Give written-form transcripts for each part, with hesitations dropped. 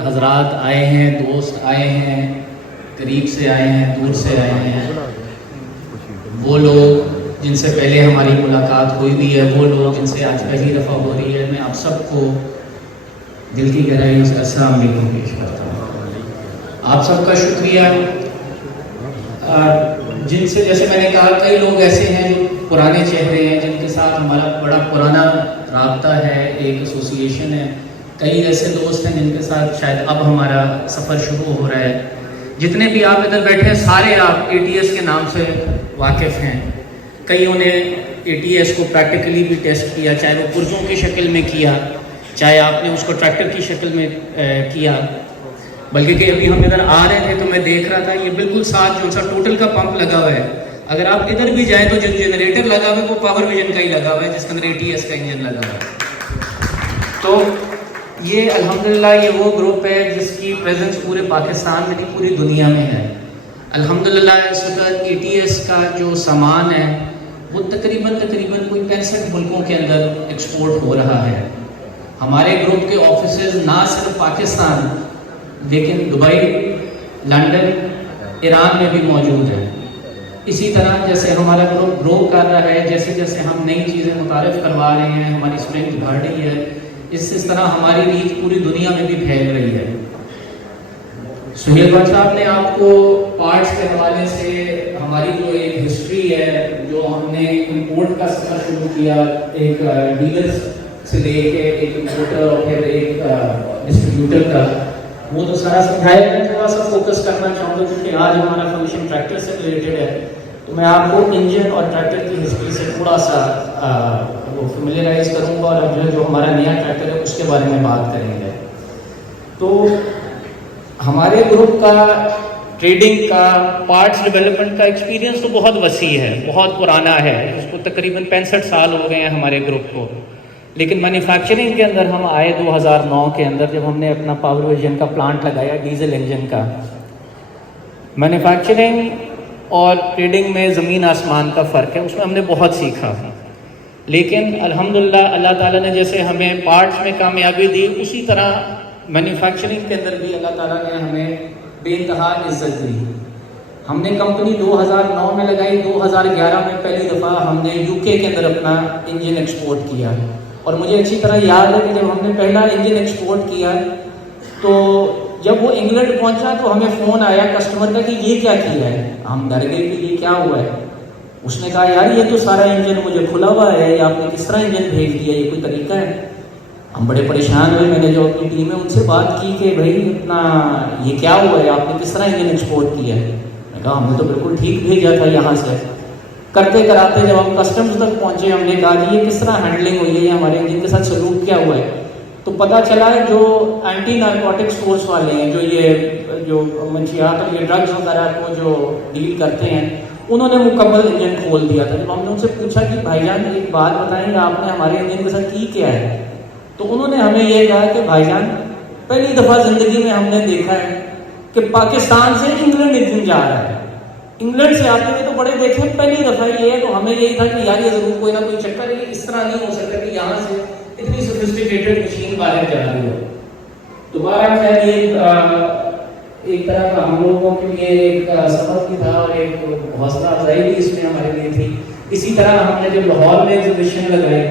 حضرات آئے ہیں، دوست آئے ہیں، قریب سے آئے ہیں، دور سے آئے ہیں، وہ لوگ جن سے پہلے ہماری ملاقات ہوئی بھی ہے، وہ لوگ جن سے آج پہلی دفعہ ہو رہی ہے، میں آپ سب کو دل کی گہرائیوں سے السلام علیکم پیش کرتا ہوں۔ آپ سب کا شکریہ، جن سے جیسے میں نے کہا کئی لوگ ایسے ہیں جو پرانے چہرے ہیں، جن کے ساتھ ہمارا بڑا پرانا رابطہ ہے، ایک ایسوسیشن ہے، کئی ایسے دوست ہیں جن کے ساتھ شاید اب ہمارا سفر شروع ہو رہا ہے۔ جتنے بھی آپ ادھر بیٹھے ہیں سارے آپ اے ٹی ایس کے نام سے واقف ہیں، کئیوں نے اے ٹی ایس کو پریکٹیکلی بھی ٹیسٹ کیا، چاہے وہ پرزوں کی شکل میں کیا، چاہے آپ نے اس کو ٹریکٹر کی شکل میں کیا، بلکہ کہ ابھی ہم ادھر آ رہے تھے تو میں دیکھ رہا تھا یہ بالکل ساتھ جو سا ٹوٹل کا پمپ لگا ہوا ہے، اگر آپ ادھر بھی جائیں تو جو جنریٹر لگا ہوا ہے وہ پاور ویژن کا ہی لگا ہوا ہے، جس کے اندر اے ٹی ایس کا انجن لگا ہوا ہے۔ تو یہ الحمدللہ یہ وہ گروپ ہے جس کی پریزنس پورے پاکستان میں نہیں پوری دنیا میں ہے۔ الحمدللہ اس وقت اے ٹی ایس کا جو سامان ہے وہ تقریباً کوئی 65 ملکوں کے اندر ایکسپورٹ ہو رہا ہے۔ ہمارے گروپ کے آفیسز نہ صرف پاکستان لیکن دبئی، لنڈن، ایران میں بھی موجود ہے۔ اسی طرح جیسے ہمارا گروپ گرو کر رہا ہے، جیسے جیسے ہم نئی چیزیں متعارف کروا رہے ہیں، ہماری اسٹرینتھ بڑھ رہی ہے، اس طرح ہماری ریچ پوری دنیا میں بھی پھیل رہی ہے۔ سہیل بٹ صاحب نے آپ کو پارٹس کے حوالے سے ہماری جو ایک ہسٹری ہے، جو ہم نے امپورٹ کا سفر شروع کیا، ایک ڈیلر سے لے کے ایک امپورٹر اور پھر ایک ڈسٹریبیوٹر کا، وہ تو سارا سمجھایا۔ میں تھوڑا سا فوکس کرنا چاہوں گا کیونکہ آج ہمارا فنکشن ٹریکٹر سے ریلیٹڈ ہے، تو میں آپ کو انجن اور ٹریکٹر کی ہسٹری سے تھوڑا سا وہ فیملیرائز کروں گا، اور اب جو ہمارا نیا ٹریکٹر ہے اس کے بارے میں بات کریں گے۔ تو ہمارے گروپ کا ٹریڈنگ کا، پارٹس ڈیولپمنٹ کا ایکسپیرینس تو بہت وسیع ہے، بہت پرانا ہے، اس کو تقریباً 65 سال ہو گئے ہیں ہمارے گروپ کو۔ لیکن مینوفیکچرنگ کے اندر ہم آئے 2009 کے اندر، جب ہم نے اپنا پاور ویژن کا پلانٹ لگایا ڈیزل انجن کا۔ مینوفیکچرنگ اور ٹریڈنگ میں زمین آسمان کا فرق ہے، اس میں ہم نے بہت سیکھا، لیکن الحمدللہ اللہ تعالیٰ نے جیسے ہمیں پارٹس میں کامیابی دی، اسی طرح مینوفیکچرنگ کے اندر بھی اللہ تعالیٰ نے ہمیں بے انتہا عزت دی۔ ہم نے کمپنی 2009 میں لگائی، 2011 میں پہلی دفعہ ہم نے یو کے اندر اپنا انجن ایکسپورٹ کیا، اور مجھے اچھی طرح یاد ہے کہ جب ہم نے پہلا انجن ایکسپورٹ کیا تو جب وہ انگلینڈ پہنچا تو ہمیں فون آیا کسٹمر کا کہ یہ کیا کیا ہے۔ ہم ڈر گئے کہ یہ کیا ہوا ہے۔ اس نے کہا یار یہ تو سارا انجن مجھے کھلا ہوا ہے، یہ آپ نے کس طرح انجن بھیج دیا، یہ کوئی طریقہ ہے؟ ہم بڑے پریشان ہوئے، میں نے جو اپنی ٹیم ہے ان سے بات کی کہ بھائی اتنا یہ کیا ہوا ہے، آپ نے کس طرح انجن ایکسپورٹ کیا ہے؟ میں کہا ہم نے تو بالکل ٹھیک بھیجا تھا یہاں سے۔ کرتے کراتے جب ہم کسٹمز تک پہنچے، ہم نے کہا جی یہ کس طرح ہینڈلنگ ہوئی ہے، یہ ہمارے انجن کے ساتھ سلوک کیا ہوا ہے؟ تو پتہ چلا جو اینٹی نارکوٹکس فورس والے ہیں، جو منشیات اور یہ ڈرگز وغیرہ کو جو ڈیل کرتے ہیں، انہوں نے مکمل انجن کھول دیا تھا۔ جب ہم نے ان سے پوچھا کہ بھائی جان ایک بات بتائیں گے، آپ نے ہمارے انجن کے ساتھ کی کیا ہے؟ تو انہوں نے ہمیں یہ کہا کہ بھائی جان پہلی دفعہ زندگی میں ہم نے دیکھا ہے کہ پاکستان سے انگلینڈ انجن جا رہا ہے، انگلینڈ سے آتے ہوئے تو بڑے دیکھے، پہلی دفعہ یہ ہے۔ تو ہمیں یہی تھا کہ یار یہ ضرور کوئی نہ کوئی چکر ہے، اس طرح نہیں ہو سکتا کہ یہاں سے اتنی سوفسٹیکیٹڈ مشین باہر جا رہی ہو۔ دوبارہ خیر یہ ایک طرح کا ہم لوگوں کے لیے ایک سبق بھی تھا اور ایک حوصلہ افزائی بھی اس میں ہمارے لیے تھی۔ اسی طرح ہم نے جب لاہور میں ایگزیبیشن لگائی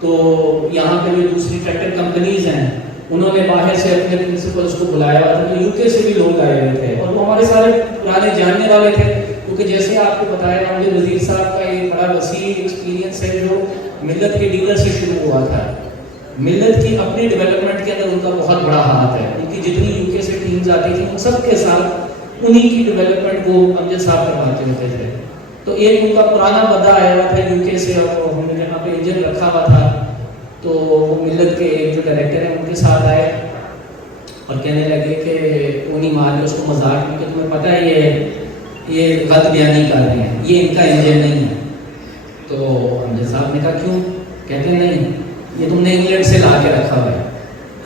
تو یہاں پہ جو دوسری ٹریکٹر کمپنیز ہیں انہوں نے باہر سے اپنے پرنسپلس کو بلایا ہوا تھا، یو کے سے بھی لوگ آئے ہوئے تھے، اور وہ ہمارے سارے پرانے جاننے والے تھے، کیونکہ جیسے آپ کو بتایا ہمارے وزیر صاحب کا ایک بڑا وسیع ایکسپیرینس ہے جو ملت کے ڈیلر سے شروع ہوا تھا۔ ملت کی اپنی ڈیولپمنٹ کے اندر ان کا بہت بڑا ہاتھ ہے، ان کی جتنی یو کے سے ٹیمز آتی تھیں ان سب کے ساتھ انہی کی ڈیولپمنٹ کو امجد صاحب کرواتے ہوتے تھے۔ تو ایک ان کا پرانا بندہ آیا ہوا تھا یو کے سے، اور ہم نے جہاں پہ انجن رکھا ہوا تھا تو وہ ملت کے ایک جو ڈائریکٹر ہیں ان کے ساتھ آئے اور کہنے لگے کہ اونی مار کے اس کو مذاق میں کہ تمہیں پتہ ہے یہ غلط بیانی کر رہے ہیں، یہ ان کا انجن نہیں ہے۔ تو امجد صاحب نے کہا کیوں؟ کہتے ہیں نہیں یہ تم نے انگلینڈ سے لا کے رکھا ہوا ہے،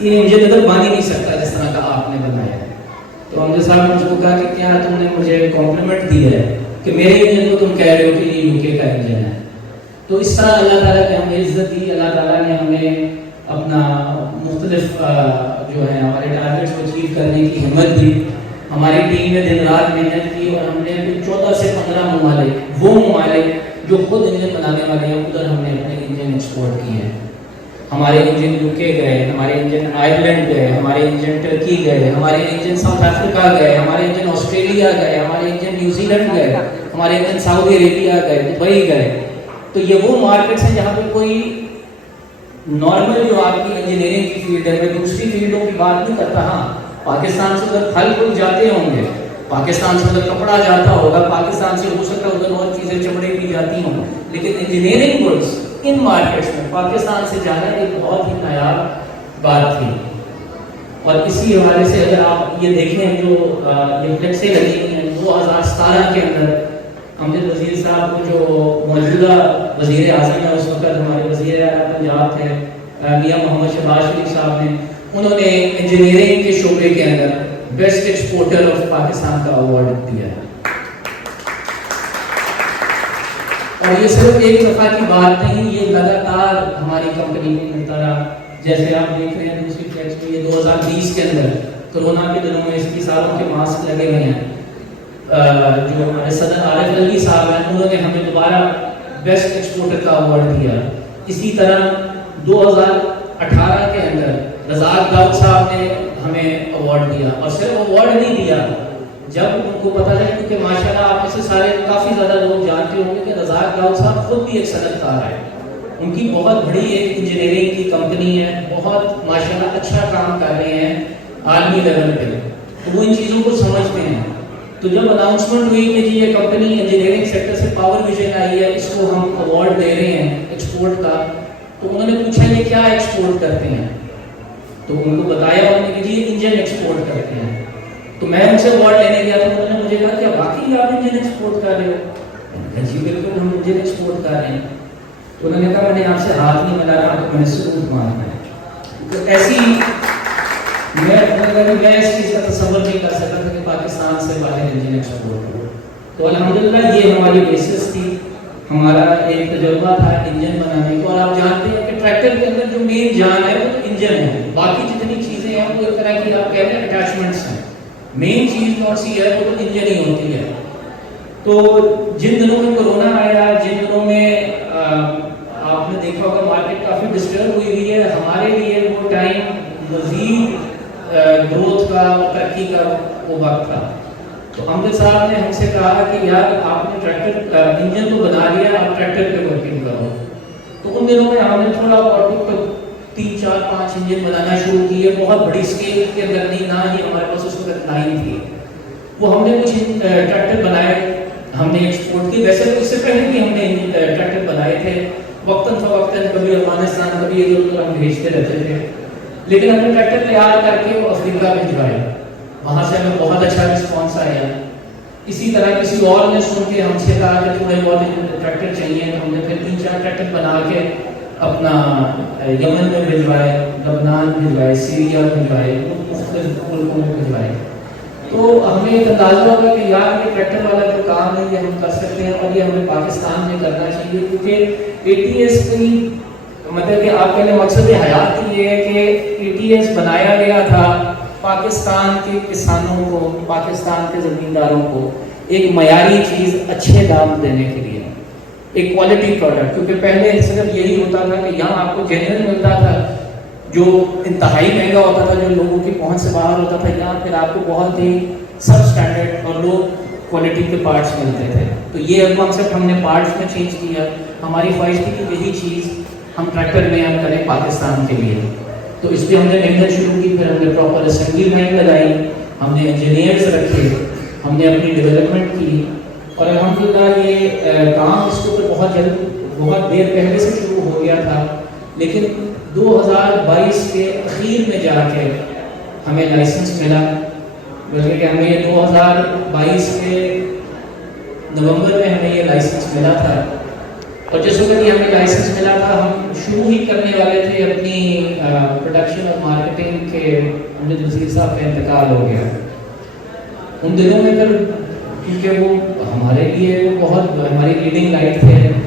یہ انجن ادھر بن ہی نہیں سکتا جس طرح کا آپ نے بنایا ہے۔ تو امجد صاحب نے مجھ کو کہا کہ کیا تم نے مجھے کمپلیمنٹ دی ہے کہ میرے انجن کو تم کہہ رہے ہو کہ یہ یو کے کا انجن ہے؟ تو اس طرح اللہ تعالیٰ نے ہمیں عزت دی، اللہ تعالیٰ نے ہمیں اپنا مختلف جو ہے ہمارے ٹارگیٹس کو اچیو کرنے کی ہمت دی. ہماری ٹیم نے دن رات محنت کی اور ہم نے 14 سے 15 ممالک، وہ ممالک جو خود انجن بنانے والے ہیں، ادھر ہم نے اپنے انجن ایکسپورٹ کیے ہیں. ہمارے انجن UK گئے، ہمارے انجن آئرلینڈ گئے، ہمارے انجن ٹرکی گئے، ہمارے انجن ساؤتھ افریقہ گئے، ہمارے انجن آسٹریلیا گئے، ہمارے انجن نیوزی لینڈ گئے، ہمارے انجن سعودی عربیہ گئے، دبئی گئے. تو یہ وہ مارکیٹس ہیں جہاں پہ کوئی نارمل جو آپ کی انجینئرنگ کی فیلڈ ہے، میں دوسری فیلڈوں کی بات نہیں کرتا. ہاں پاکستان سے اگر پھل کوئی جاتے ہوں گے، پاکستان سے اگر کپڑا جاتا ہوگا، پاکستان سے ہو سکتا ہے ادھر اور چیزیں چمڑے کی جاتی ہوں، لیکن انجینئرنگ گڈس ان مارکیٹس میں پاکستان سے جانا ایک بہت ہی نایاب بات تھی. اور اسی حوالے سے اگر آپ یہ دیکھیں جو یہ فلیکسیں لگی ہوئی ہیں 2017 کے اندر، امجد وزیر صاحب کو جو موجودہ وزیر اعظم ہے اس وقت ہمارے وزیر اعلیٰ پنجاب تھے میاں محمد شہباز شریف صاحب نے، انہوں نے انجینئرنگ کے شعبے کے اندر بیسٹ ایکسپورٹر آف پاکستان کا ایوارڈ دیا ہے. اور یہ صرف ایک دفعہ کی بات نہیں، یہ لگاتار ہماری کمپنی میں ملتا رہا. جیسے آپ دیکھ رہے ہیں دوسری فلیکس میں، یہ 2020 کے اندر کرونا کے دنوں میں اس کی ساروں کے ماسک لگے ہوئے ہیں. جو ہمارے صدر عارف علی صاحب ہیں، انہوں نے ہمیں دوبارہ بیسٹ ایکسپورٹر کا ایوارڈ دیا. اسی طرح 2018 کے اندر رزاق داؤد صاحب نے ہمیں ایوارڈ دیا. اور صرف ایوارڈ نہیں دیا، جب ان کو پتہ چلا، کیونکہ ماشاءاللہ آپ میں سے سارے کافی زیادہ لوگ جانتے ہوں گے کہ رزاق داؤد صاحب خود بھی ایک صنعت کار ہے. ان کی بہت بڑی ایک انجینئرنگ کی کمپنی ہے، بہت ماشاءاللہ اچھا کام کر رہے ہیں عالمی لیول پہ. تو وہ ان چیزوں کو سمجھتے ہیں. تو جب اناؤنسمنٹ ہوئی کہ جی یہ کمپنی انجینئرنگ سیکٹر سے پاور ویژن آئی ہے، اس کو ہم ایوارڈ دے رہے ہیں ایکسپورٹ کا، تو انہوں نے پوچھا یہ کیا ایکسپورٹ کرتے ہیں. تو ان کو بتایا انہوں نے کہ جی یہ انجن ایکسپورٹ کرتے ہیں. تو میں ان سے ایوارڈ لینے گیا تو انہوں نے مجھے کہا کہ واقعی آپ انجن ایکسپورٹ کر رہے ہو؟ میں نے کہا جی بالکل ہم انجن ایکسپورٹ کر رہے ہیں. تو انہوں نے کہا میں نے آپ سے ہاتھ نہیں ملا رہا، تو میں نے سلوٹ مارنا ہے. تو ایسی میں اس چیز کا تصور نہیں کر سکتا تھا کہ پاکستان سے باہر انجن ایکسپورٹ ہو. تو الحمدللہ یہ ہماری بیسس تھی، ہمارا ایک تجربہ تھا انجن بنانے کو. اور آپ جانتے ہیں کہ ٹریکٹر کے اندر جو مین جان ہے وہ تو انجن ہے، باقی جتنی چیزیں ہیں وہ ایک طرح کی آپ کہتے ہیں اٹیچمنٹس ہیں. مین چیز کون سی ہے وہ تو انجن ہی ہوتی ہے. تو جن دنوں میں کرونا آیا، جن دنوں میں آپ نے دیکھا ہوگا مارکیٹ کافی ڈسٹرب ہوئی ہے، ہمارے لیے وہ ٹائم مزید گروتھ کا اور ترقی کا وہ وقت تھا. تو امجد صاحب نے ہم سے کہا کہ یار آپ نے ٹریکٹر انجن تو بنا لیا، آپ ٹریکٹر پہ ورکنگ کرو. تو ان دنوں میں ہم نے تھوڑا بہت 3 4 5 انجن بنانا شروع کیے، بہت بڑی اسکیل کے اندر نہیں، نہ ہی ہمارے پاس اس وقت لائن تھی. وہ ہم نے کچھ ٹریکٹر بنائے، ہم نے ایکسپورٹ کی. ویسے تو اس سے پہلے بھی ہم نے ٹریکٹر بنائے تھے، وقتاً فوقتاً کبھی افغانستان کبھی ادھر ادھر ہم بھیجتے رہتے تھے. لیکن ہم نے ٹریکٹر تیار کر کے وہ افریقہ بھجوائے، وہاں سے ہمیں بہت اچھا رسپانس آیا. اسی طرح کسی اور نے سن کے ہم سے کہا کہ تھوڑے بہت ٹریکٹر چاہیے، تو ہم نے پھر 3 4 ٹریکٹر بنا کے اپنا یمن میں بھجوائے، لبنان بھجوائے، سیریا بھجوائے، مختلف ملکوں میں بھجوائے. تو ہمیں ایک اندازہ ہوگا کہ یار یہ ٹریکٹر والا جو کام ہے یہ ہم کر سکتے ہیں اور یہ ہمیں پاکستان میں کرنا چاہیے. کیونکہ ATS کی مطلب کہ آپ کہنے مقصد حیات یہ ہے کہ ATS بنایا گیا تھا پاکستان کے کسانوں کو، پاکستان کے زمینداروں کو ایک معیاری چیز اچھے دام دینے کے لیے، ایک کوالٹی پروڈکٹ. کیونکہ پہلے صرف یہی ہوتا تھا کہ یہاں آپ کو جینرل ملتا تھا جو انتہائی مہنگا ہوتا تھا، جو لوگوں کی پہنچ سے باہر ہوتا تھا. یہاں پھر آپ کو بہت ہی سب اسٹینڈرڈ اور لو کوالٹی کے پارٹس ملتے تھے. تو یہ کانسیپٹ ہم نے پارٹس میں چینج کیا. ہماری خواہش تھی کہ یہی چیز ہم ٹریکٹر میں ہم کریں پاکستان کے لیے. تو اس لیے ہم نے محنت شروع کی. پھر ہم نے پراپر اسمبلی لائن لگائی، ہم نے انجینئرز رکھے، ہم نے اپنی ڈیولپمنٹ کی. اور الحمدللہ یہ کام اس کے اوپر بہت دیر پہلے سے شروع ہو گیا تھا. لیکن 2022 کے اخیر میں جا کے ہمیں لائسنس ملا. بلکہ کہ ہمیں یہ 2022 کے نومبر میں ہمیں یہ لائسنس ملا تھا. اور جس وقت یہ ہمیں لائسنس ملا تھا ہم شروع ہی کرنے والے تھے اپنی پروڈکشن اور مارکیٹنگ کے. امجد وزیر صاحب کا انتقال ہو گیا ان دنوں میں. پھر کیونکہ وہ ہمارے لیے وہ بہت ہماری لیڈنگ لائٹ تھے،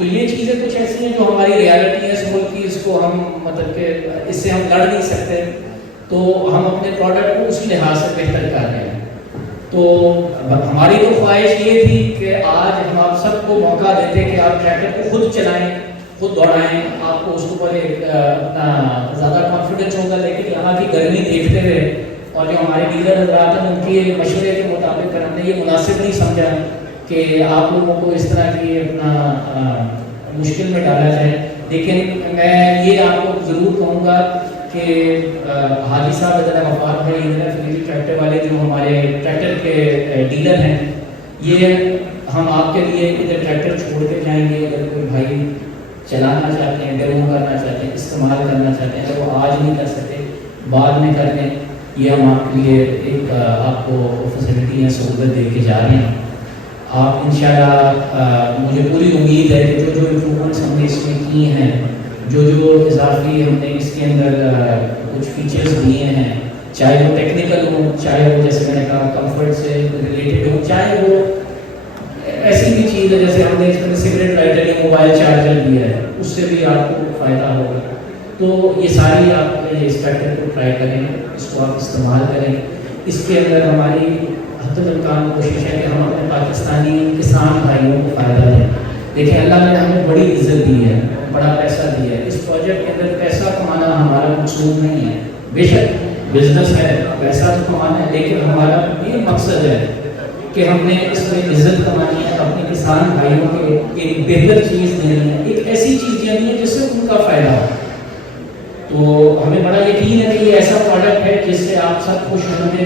تو یہ چیزیں کچھ ایسی ہیں جو ہماری ریالٹی ہے اس ملک کی، اس کو ہم مطلب کہ اس سے ہم لڑ نہیں سکتے، تو ہم اپنے پروڈکٹ کو اسی لحاظ سے بہتر کر رہے ہیں۔ تو ہماری تو خواہش یہ تھی کہ آج ہم آپ سب کو موقع دیتے کہ آپ ٹریکٹر کو خود چلائیں، خود دوڑائیں، آپ کو اس کے اوپر اپنا زیادہ کانفیڈنس ہوگا، لیکن یہاں کی گرمی دیکھتے ہوئے اور جو ہمارے لیڈر حضرات ہیں ان کے مشورے کے مطابق ہم نے یہ مناسب نہیں سمجھا کہ آپ لوگوں کو اس طرح کی اپنا مشکل میں ڈالا جائے۔ لیکن میں یہ آپ کو ضرور کہوں گا کہ حاجی صاحب ادھر وفات بھائی ادھر فریدی ٹریکٹر والے جو ہمارے ٹریکٹر کے ڈیلر ہیں، یہ ہم آپ کے لیے ادھر ٹریکٹر چھوڑ کے جائیں گے۔ اگر کوئی بھائی چلانا چاہتے ہیں، ڈیمو کرنا چاہتے ہیں، استعمال کرنا چاہتے ہیں، اگر وہ آج نہیں کر سکتے بعد میں کر لیں، یہ ہم آپ کے لیے ایک آپ کو فیسلٹی یا سہولت دے کے جا رہے ہیں۔ آپ انشاءاللہ مجھے پوری امید ہے کہ جو امپرومنٹس ہم نے اس میں کی ہیں، جو اضافی ہم نے اس کے اندر کچھ فیچرز دیے ہیں، چاہے وہ ٹیکنیکل ہوں، چاہے وہ جیسے میں نے کہا کمفرٹ سے ریلیٹڈ ہوں، چاہے وہ ایسی بھی چیز ہے جیسے ہم نے اس میں سگریٹ لائٹر یا موبائل چارجر دیا ہے، اس سے بھی آپ کو فائدہ ہوگا۔ تو یہ ساری آپ اس ٹریکٹر کو ٹرائی کریں، اس کو آپ استعمال کریں۔ اس کے اندر ہماری حد الامکان کوشش ہے کہ ہم اپنے پاکستانی کسان بھائیوں کو فائدہ دیں۔ دیکھیں اللہ نے ہمیں بڑی عزت دی ہے، بڑا پیسہ دیا ہے، اس پروجیکٹ کے اندر پیسہ کمانا ہمارا مقصود نہیں ہے، بے شک بزنس ہے، پیسہ تو کمانا ہے، لیکن ہمارا یہ مقصد ہے کہ ہم نے اس میں عزت کمانی ہے، اپنے کسان بھائیوں کے ایک بہتر چیز دینی ہے، ایک ایسی چیز دینی ہے جس سے ان کا فائدہ ہو۔ تو ہمیں بڑا یقین ہے کہ یہ ایسا پروڈکٹ ہے جس سے آپ سب خوش ہوں گے،